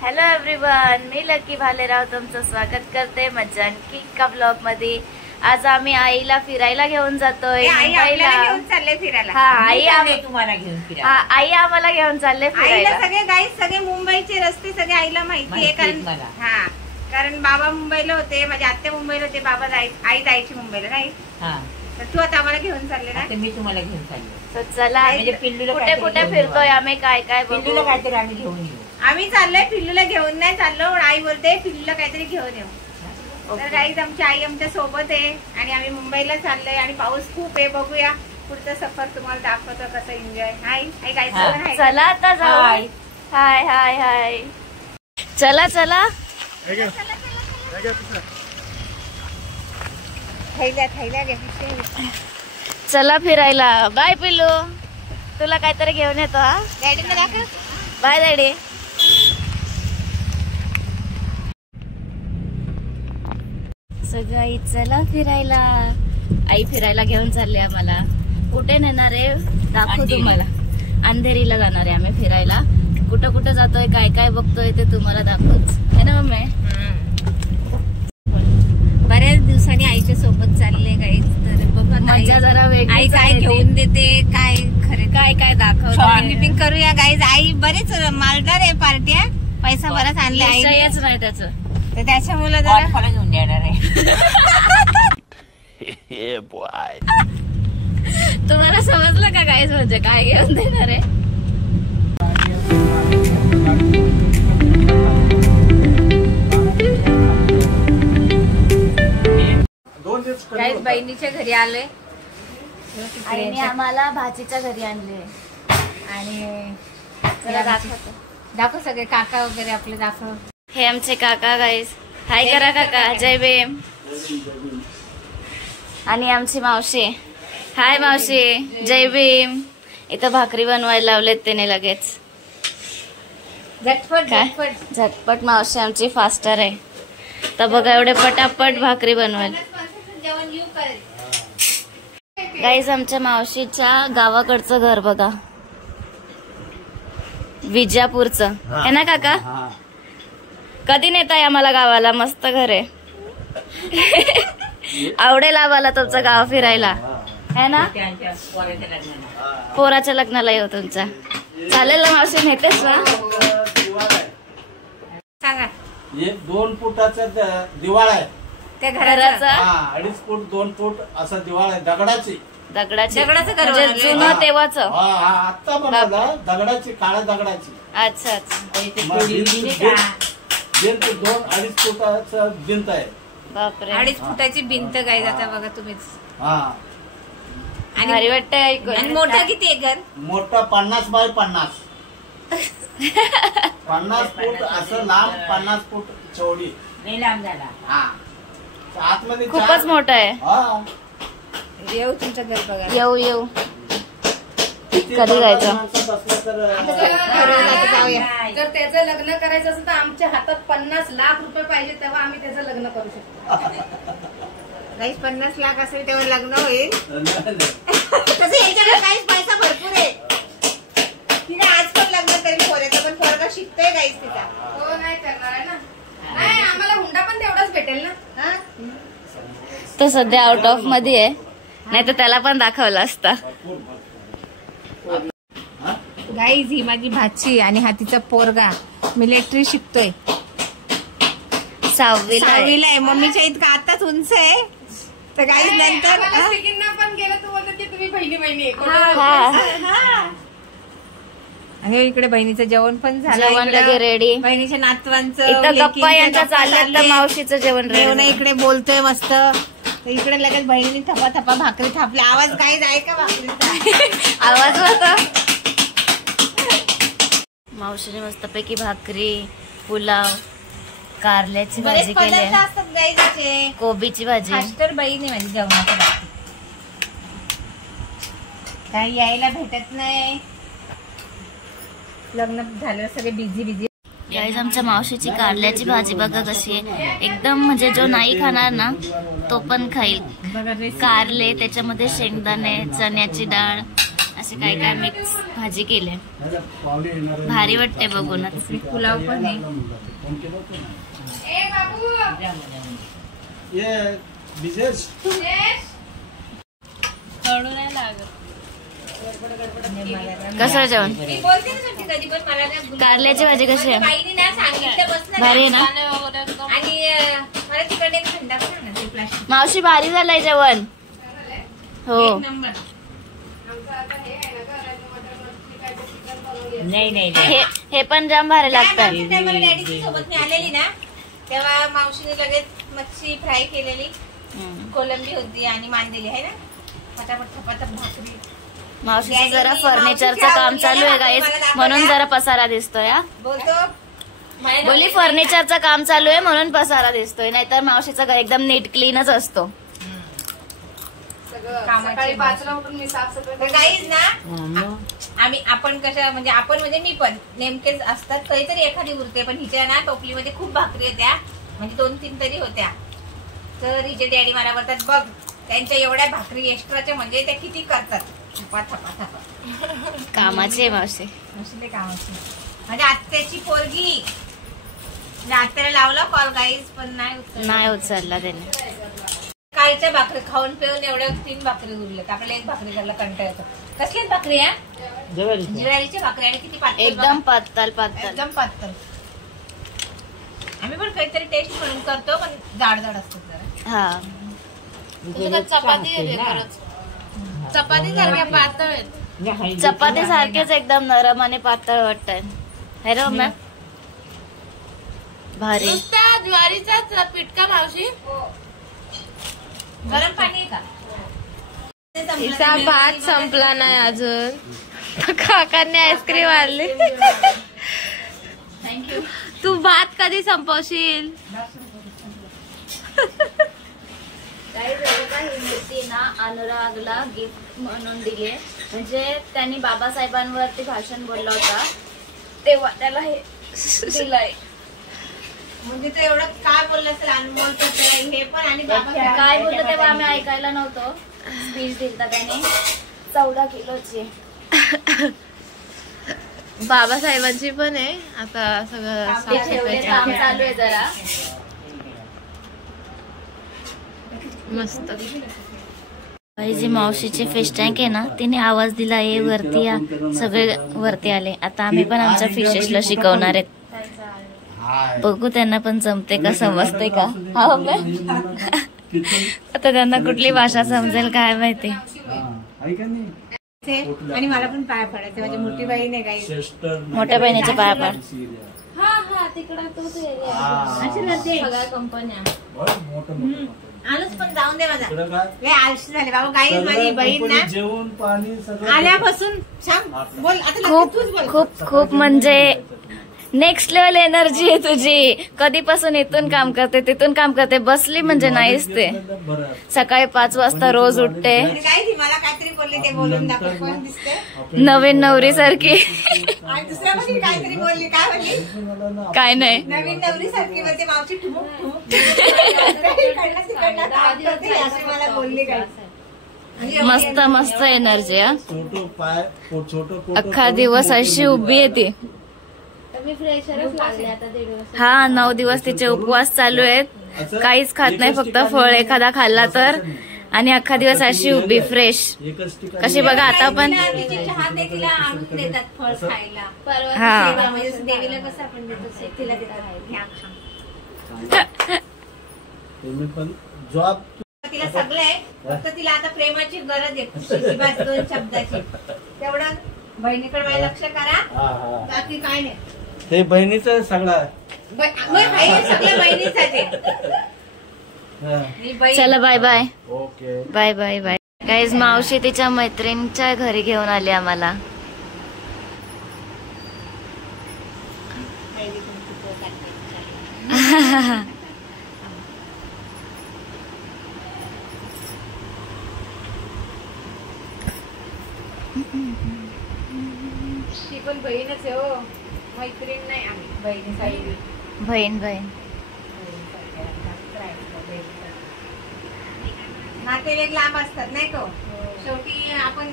Hello everyone, मी lucky Bhalerao तुमचं स्वागत करते मज्जा आणखी का ब्लॉग मध्ये। आज आम्ही आईला फिरायला घेऊन जातोय मुंबईला। फिरायला हा आई तुम्हाला घेऊन फिरायला। हा आई आम्हाला घेऊन चालले फिरायला। सगळे गाईड सगळे मुंबईचे रस्ते सगळे आईला माहिती आहे कारण बाबा मुंबईला होते, माझे आत्ते मुंबईला होते, बाबा आई जायची मुंबईला नाही। तर तू आता आम्हाला घेऊन चालले ना? मी तुम्हाला घेऊन चालले। तर चला कुठे कुठे फिरतोय आम्ही, काय काय पिल्लूला काहीतरी आम्ही घेऊन येऊ। आम्ही चाललोय पिल्लूला घेऊन नाही चाललो, आई बोलते पिल्लूला काहीतरी घेऊन येऊ। तर गाईज आमची आई आमच्या सोबत आहे आणि आम्ही मुंबईला चाललोय आणि पाऊस खूप आहे। बघूया पुढचं सफर तुम्हाला दाखवतो कसं एन्जॉय। हाय गाईज चला आता जाऊ। हाय हाय हाय चला चला चला फिरायला। बाय पिल्लू, तुला काहीतरी घेऊन येतो। हा डॅडीला दाखव। Bye daddy. सगळी चला फिरायला। आई फिरायला घेऊन चालले आम्हाला। कुठे नेणार आहे दाखवू तुम्हाला। अंधेरीला जाणार आहे आम्ही फिरायला। कुठं कुठं जातोय काय काय बघतोय ते तुम्हाला दाखवूच है ना मम्मी। बऱ्याच दिवसांनी आईच्या सोबत चालले गाईज, तर बघा मजा जरा वेगळी। आई काय घेऊन देते, काय खरे काय काय दाखव शॉपिंग करूया गाईज। आई बरेच मालदार आहे, पार्ट्या पैसा बराच आणले आईच नाही त्याचं, तर त्याच्यामुळे जरा घेऊन देणार आहे। तुम्हाला समजलं का गाईज म्हणजे काय घेऊन देणार आहे? गाईज बहिणीच्या घरी आलोय आईने आम्हाला भाजीच्या घरी आणले आणि चला दाखव सगळे काका वगैरे आपले दाखव। हे आमचे काका गाईज, हाय करा काका, जय भीम। आणि आमची मावशी, हाय मावशी, जय भीम। इथं भाकरी बनवायला लावलेत त्याने लगेच। झटपट झटपट मावशी आमची फास्टर आहे। तर बघा एवढे पटापट भाकरी बनवायला। गाईज आमच्या मावशीच्या गावाकडचं घर बघा, विजापूरचं आहे ना काका? कधी नेताय आम्हाला गावाला? मस्त घर आहे। आवडेल आम्हाला तुमचं गाव फिरायला है ना? पोराच्या लग्नाला येऊ तुमच्या। चालेल ना मावशी, नेतेस ना? सांगा। 2 फुटाचा दिवाळ आहे त्या घराचा। 2.5 फूट 2 फूट असं दिवाळ आहे, दगडाचं घर म्हणजे जुनं तेव्हाच। आता बनवलं दगडाची, काळ्या दगडाची। अच्छा अच्छा। भिंत 2-2.5 फुटाचं भिंत आहे। बापरे, 2.5 फुटाची भिंत गाईज। आता बघा तुम्हीच। आणि भारी वाटतंय ऐकून। आणि मोठं किती आहे घर? मोठं 50 बाय 50 50 फूट असं लांब, 50 फूट चौडी। लांब झाला। आतमध्ये खूपच मोठं आहे। येऊ तुमचं घर बघा। येऊ कधी जायचं? जर त्याचं लग्न करायचं असेल तर आमच्या हातात 50 लाख रुपये पाहिजे, तेव्हा आम्ही त्याचं लग्न करू शकतो। काहीच 50 लाख असेल तेव्हा लग्न होईल। तसं याच्याकडे काहीच पैसा भरपूर आहे। तिने आज पण लग्न करेल पोराचं, पण पोरगा शिकतोय काहीच तिचा। हो नाही करणार आहे ना? नाही, आम्हाला हुंडा पण तेवढाच भेटेल ना। तो सध्या आउट ऑफ मध्ये आहे, नाही तर त्याला पण दाखवला असता। गाईज ही माझी भाची आणि हा तिचा पोरगा मिलिटरी शिकतोय, 6वीला आहे। मम्मीच्या इतका आताच उंच आहे। तर गाईज नंतर पण गेलं तू बोलत की तुम्ही बहिणी आणि इकडे बहिणीचं जेवण पण झालं, जेवण लगे रेडी। बहिणीच्या नातवांचं इथं गप्पा यांच्या चालल्यात, तर मावशीचं जेवण रेडी। इकडे बोलतोय मस्त, तर इकडे लगेच बहिणीने थपा भाकरी थापली। आवाज काय आहे का भाकरीचा? आवाज होता। मावशीने मस्तपैकी भाकरी, पुलाव, कारल्याची भाजी केली, असतात गाईचे, कोबीची भाजी। मास्टर बहीण आहे माझी जेवणाच्या बाबतीत, काही यायला भेटत नाही। लग्न झालं सगळे बिझी। गाईज आमच्या मावशीची कारल्याची भाजी बघा कशी आहे, एकदम म्हणजे जो नाही खाणार ना तो पण खाईल। कारले, त्याच्यामध्ये शेंगदाणे, चण्याची डाळ, असे काय काय मिक्स भाजी केले. भारी वाटते बघूनच. पुलाव पण आहे. ये विशेष कसं जेवण? मी बोलते ना तुमची कधी पण मला ना कारल्याची भाजी कशी आहे? बाईने ना सांगितलं बस भारी आहे ना? आणि मला तिकडे थंडा पण ना ते प्लास्टिक मावशी भारी झालंय जेवण. हो एक नंबर. हे पण जाम भारी लागतात. डॅडी सोबत मी आलेली ना तेव्हा मावशीने लगेच मच्छी फ्राय केलेली, कोलंबी होती आणि मांदेली आहे ना, पटापट चपात भाकरी. मावशीचं जरा फर्निचरचं काम चालू आहे गाईस, म्हणून जरा पसारा दिसतोय. बोलतो बोली फर्निचरचं काम चालू आहे म्हणून पसारा दिसतोय, नाहीतर मावशीचं घर एकदम नीट क्लीनच असतो. सकाळी 5ला उठून मी साफसफाई काहीच ना आपण कसं म्हणजे मी पण नेमकेच असतात, काहीतरी एखादी उरते, पण हिच्या ना टोपलीमध्ये खूप भाकरी होत्या, म्हणजे 2-3 तरी होत्या. तर हिचे डॅडी मला बोलतात बघ त्यांच्या एवढ्या भाकरी एक्स्ट्राच्या म्हणजे त्या किती करतात. कामाची आहे मावशी. नसले कामाची. माझ्या आत्याची पोरगी, आत्याला लावला कॉल गाईज पण नाही उचलला त्याने. कालच्या भाकरी खाऊन पिऊन एवढ्या 3 भाकरी उरल्यात. आपल्याला एक भाकरी करायला कंटाळा येतो. कसली भाकरी आहे? ज्वारीची भाकरी. आणि किती पातळ, एकदम पातळ पातळ. एकदम पातळ. आम्ही पण काहीतरी टेस्ट म्हणून करतो, पण जाड जाड असतात जरा. हा चपाती चपाती सारख्या पातळ आहेत. चपाती सारखेच एकदम नरम आणि पातळ वाटत. हॅलो मॅम भारी. ज्वारीचा पिटका मावशी. गरम पाणी आहे का? तिचा भात संपला नाही अजून. काकांनी आईस्क्रीम आणली. थँक्यू. तू भात कधी संपवशील? काही ही मूर्ती ना अनुरागला गिफ्ट म्हणून दिली, म्हणजे त्यांनी बाबासाहेबांवरती भाषण बोलला होता तेव्हा त्याला हे दिलंय. म्हणजे ते एवढं काय बोललं असेल अनमोल हे पण. आणि काय बोललं तेव्हा आम्ही ऐकायला नव्हतो. स्पीच दिलता त्याने 14 किलोची. बाबासाहेबांची पण आहे. आता सगळं साफसफाई काम चालू आहे जरा. मस्त. जी मावशीची फिश टँक आहे ना, तिने आवाज दिला ये वरती या, सगळे वरती आले. आता आम्ही पण आमच्या फिशेसला शिकवणार आहेत. बघू त्यांना पण जमते का, समजते का. हा आता त्यांना कुठली भाषा समजेल काय माहिती. आणि मला पण पाया पडायचे. माझी मोठी बहीण आहे काही. मोठ्या बहिणीच्या पाया पाड. सगळ्या कंपन्या आलोच पण जाऊन दे. माझा लय आळशी झाले बाबा. काही माझी बहीण ना जेवण पाणी सगळं आल्यापासून सांग बोल आता. खूप खूप खूप म्हणजे नेक्स्ट लेवल एनर्जी आहे तुझी. कधीपासून इथून काम करते तिथून काम करते, बसली म्हणजे नाहीच ते. सकाळी 5 वाजता रोज उठते. काय मला काहीतरी बोलले ते बोलून दाखव. कोण दिसते? नवीन नवरी सारखी. आणि दुसऱ्या पण काहीतरी बोलली. काय बोलली? काय नाही, नवीन नवरी सारखी बोलते मावशी. ठुमुक ठुमुक मला बोलली काय. मस्त मस्त एनर्जी. हा छोटं पाय छोटं अख्खा दिवस अशी उभी आहे ती. हा 9 दिवस तिचे उपवास चालू आहेत. काहीच खात नाही, फक्त फळ एखादा खाल्ला तर. आणि अख्खा दिवस अशी उभी फ्रेश. कशी बघा आता पण. चहा ते तिला आणून देतात फळ खायला. हा म्हणजे देवीला कसं आपण देतो तिला देतात. तुम्ही पण जॉब तिला सगळं आहे, फक्त तिला आता प्रेमाची गरज आहे. खुशीची बात 2 शब्दाची. तेवढं बहिणीकडे बाई लक्ष करा. बाकी काय नाही. ते बहिणीचं सगळं सगळ्या बहिणीसाठी. चला bye bye. Okay bye bye bye. Guys मावशी तिच्या मैत्रिणीच्या घरी घेऊन आली आम्हाला. ती पण बहीणच आहे हो, मैत्रीण नाही. आम्ही बहिणी साईडी. बहीण बहीण. नातेवाईक लांब असतात नाही का. शेवटी आपण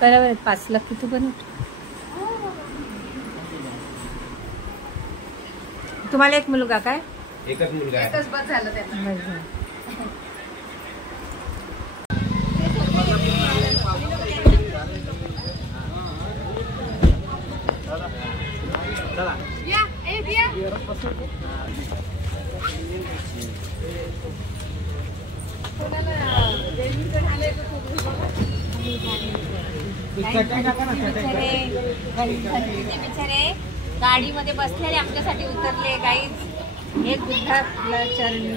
बरोबर 5 लाख किती पण तुम्हाला एक मुलगा काय? एकच मुलगा आहे. एकच बस झालं त्यांना. बिचारे गाडीमध्ये बसलेले आमच्यासाठी उतरले गाईज. एक बुद्धा चरणी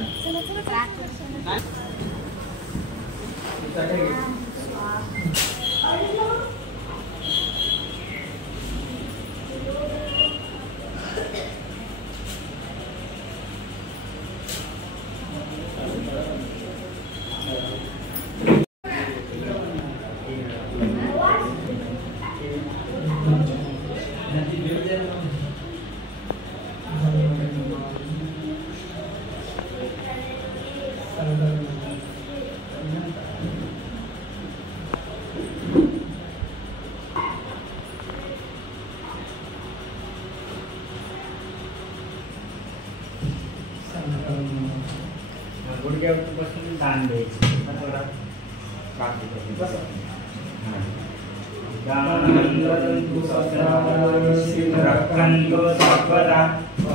गुडघ्यापासून दान द्यायचं.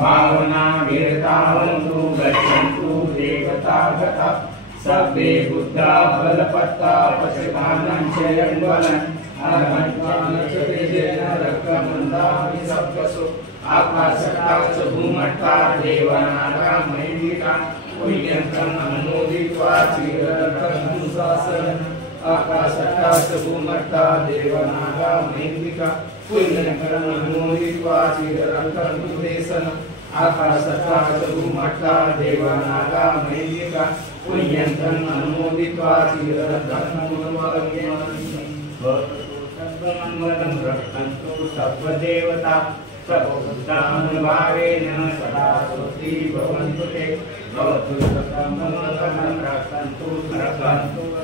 भावना वीरतावन्तु गच्छन्तु देवतागता सभ्ये बुद्धा बलपत्ता पश्यतानं चयं बलं अहंत्वानच तेजेन रक्तमन्दानि सप्तसु आकाशकाच भूमट्टा देवनागा मैलिका पुण्यंतं अनुमोदित्वा चिररथं शासनं आकाशकाच भूमट्टा देवनागा मैलिका पुण्यंतं अनुमोदित्वा चिररथं देशनं आकाशकाच भूमट्टा देवनागा मैलिका पुण्यंतं अनुमोदित्वा चिररथं सर्वमंगलं रक्षन्तु सर्वदेवता सर्वभूतानुभावेन सदा स्वस्ति भवन्तु ते भवतु सर्वमंगलं रक्षन्तु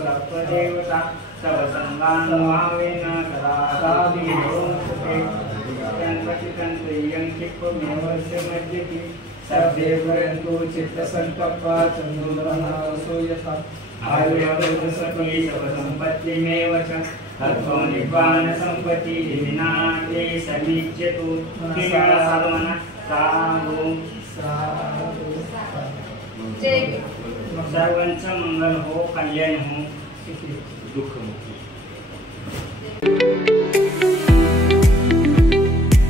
सर्वदेवता सर्वसंगानुभावेन सदा स्वस्ति भवन्तु ते चित्तं क्षिप्पमेवस्य मध्यति सर्वे भवन्तु चित्तसङ्कल्पा चन्द्रमनसो यथा आयुर्वेदसकले सर्वसम्पत्तिमेव च तत्त्वं निब्बाणसम्पत्तिः विनाशे समीच्यतु साधुमना साधु सर्वांचं मंगल हो, कल्याण हो, दुःख मुक्ती.